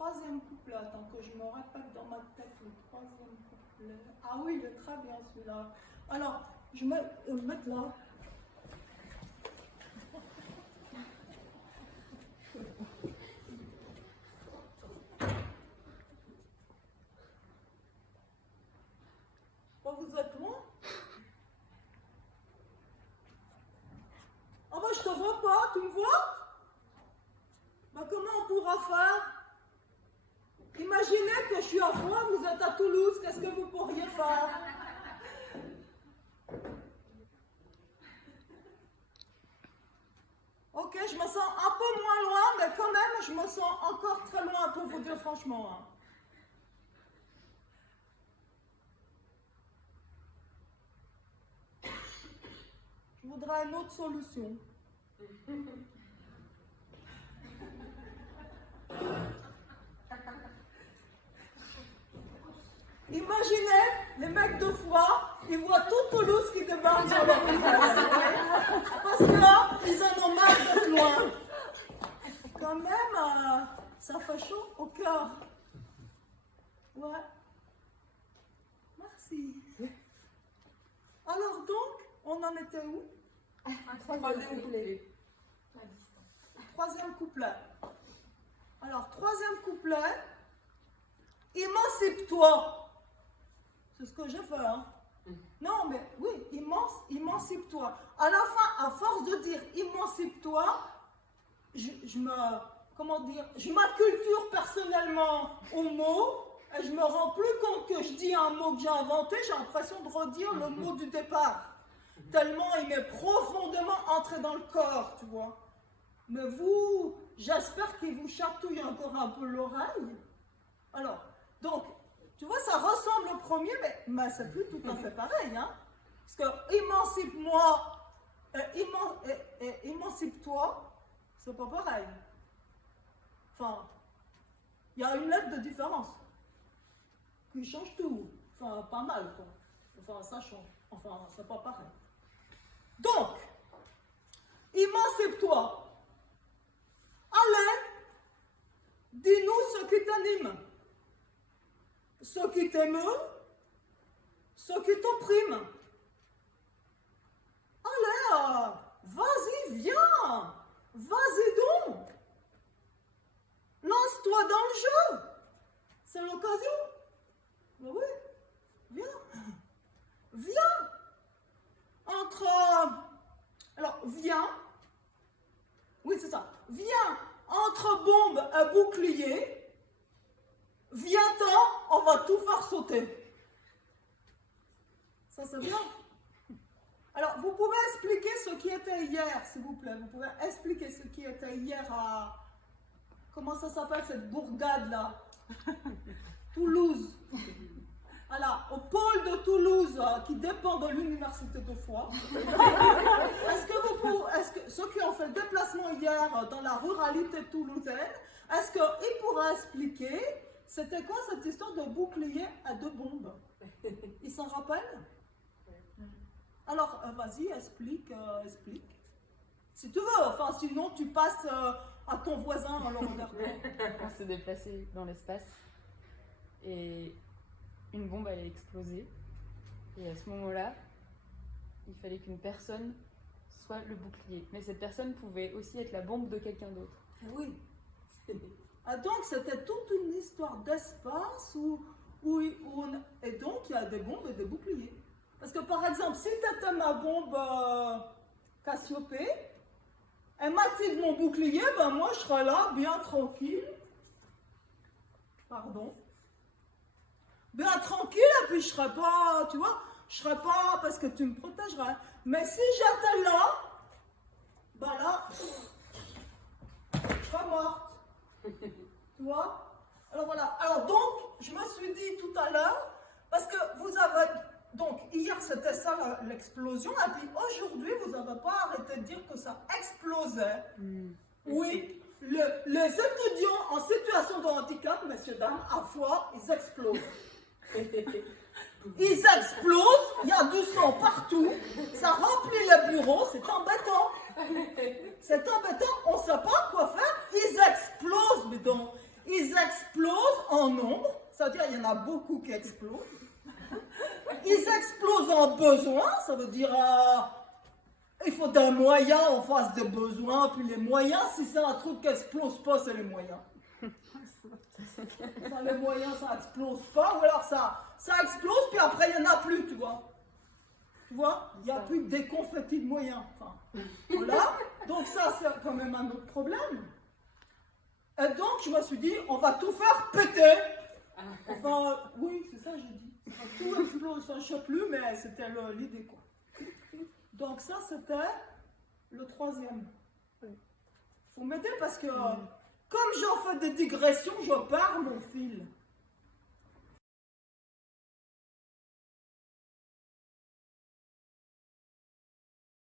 troisième couplet, attends que je me répète dans ma tête le troisième couplet. Ah oui, il est très bien celui-là. Alors, je vais le mettre là. Oh, vous êtes loin? Ah bah je te vois pas, tu me vois? Bah comment on pourra faire? Imaginez que je suis à Foix, vous êtes à Toulouse, qu'est-ce que vous pourriez faire? Ok, je me sens un peu moins loin, mais quand même, je me sens encore très loin, pour vous dire franchement. Hein. Je voudrais une autre solution. Imaginez les mecs de Foix, ils voient tout Toulouse qui débarque sur leur visage. Parce que là, ils en ont marre d'être loin. Quand même, ça fait chaud au cœur. Ouais. Merci. Alors donc, on en était où? Troisième couplet. Troisième couplet. Alors, troisième couplet. Émancipe-toi. C'est ce que j'ai fait, hein. Non, mais oui, émancipe-toi. À la fin, à force de dire émancipe-toi, je m'acculture personnellement au mot et je me rends plus compte que je dis un mot que j'ai inventé, j'ai l'impression de redire le mot du départ. Tellement il m'est profondément entré dans le corps, tu vois. Mais vous, j'espère qu'il vous chatouille encore un peu l'oreille. Alors, donc, tu vois, ça ressemble au premier, mais c'est plus tout à fait pareil, hein. Parce que émancipe-moi, émancipe-toi, c'est pas pareil. Enfin, il y a une lettre de différence qui change tout. Enfin, pas mal, quoi. Enfin, ça change. Enfin, c'est pas pareil. Donc, émancipe-toi. Allez, dis-nous ce qui t'anime, ce qui t'émeut, ce qui t'opprime. Allez, vas-y, viens, vas-y donc. Lance-toi dans le jeu. C'est l'occasion. Mais oui, viens. Viens. Alors, viens. Oui, c'est ça. Viens entre bombe et bouclier. Viens-t'en, on va tout faire sauter. Ça, c'est bien. Alors, vous pouvez expliquer ce qui était hier, s'il vous plaît. Vous pouvez expliquer ce qui était hier à... Comment ça s'appelle cette bourgade-là? Toulouse. Voilà, au pôle de Toulouse, qui dépend de l'université de Foix. Est-ce que ceux qui ont fait le déplacement hier dans la ruralité toulousaine, est-ce qu'ils pourraient expliquer c'était quoi cette histoire de bouclier à deux bombes? Ils s'en rappellent? Alors, vas-y, explique. Si tu veux, enfin, sinon tu passes à ton voisin en le regardant. On s'est déplacé dans l'espace et une bombe allait exploser. Et à ce moment-là, il fallait qu'une personne soit le bouclier. Mais cette personne pouvait aussi être la bombe de quelqu'un d'autre. Oui. Ah, donc c'était toute une histoire d'espace et donc il y a des bombes et des boucliers. Parce que par exemple, si tu étais ma bombe Cassiopée, et Mathilde mon bouclier, ben moi je serais là, bien tranquille. Pardon. Bien tranquille, et puis je serais pas, tu vois, je serais pas, parce que tu me protégerais. Mais si j'étais là, ben là, je serais morte. Tu vois? Alors voilà. Alors donc, je me suis dit tout à l'heure, parce que vous avez... Donc, hier, c'était ça l'explosion, et puis aujourd'hui, vous n'avez pas arrêté de dire que ça explosait. Oui, les étudiants en situation de handicap, messieurs, dames, à Foix, ils explosent. Ils explosent, il y a du sang partout, ça remplit les bureaux, c'est embêtant. C'est embêtant, on ne sait pas quoi faire, ils explosent, mais donc, ils explosent. là, il y en a beaucoup qui explosent. Ils explosent en besoin, ça veut dire il faut des moyens en face des besoins, puis les moyens, si c'est un truc qui explose pas, c'est les moyens. Enfin, les moyens, ça explose pas, ou alors ça explose, puis après, il n'y en a plus, tu vois. Tu vois, il n'y a plus des confettis de moyens. Enfin, voilà. Donc ça, c'est quand même un autre problème. Et donc, je me suis dit, on va tout faire péter. Enfin, oui, c'est ça que j'ai dit. Enfin, tout explose, enfin, je ne sais plus, mais c'était l'idée, quoi. Donc ça, c'était le troisième. Il faut m'aider parce que, comme j'en fais des digressions, je perds mon fil.